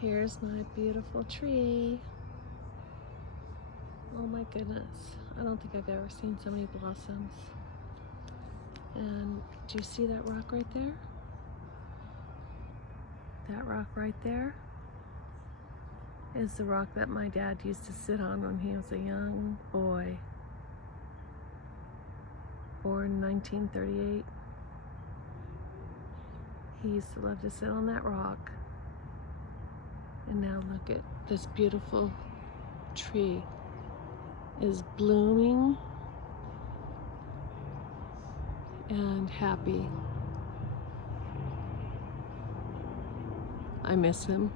Here's my beautiful tree. Oh my goodness. I don't think I've ever seen so many blossoms. And do you see that rock right there? That rock right there is the rock that my dad used to sit on when he was a young boy. Born in 1938. He used to love to sit on that rock. And now look at this beautiful tree is blooming and happy. I miss him.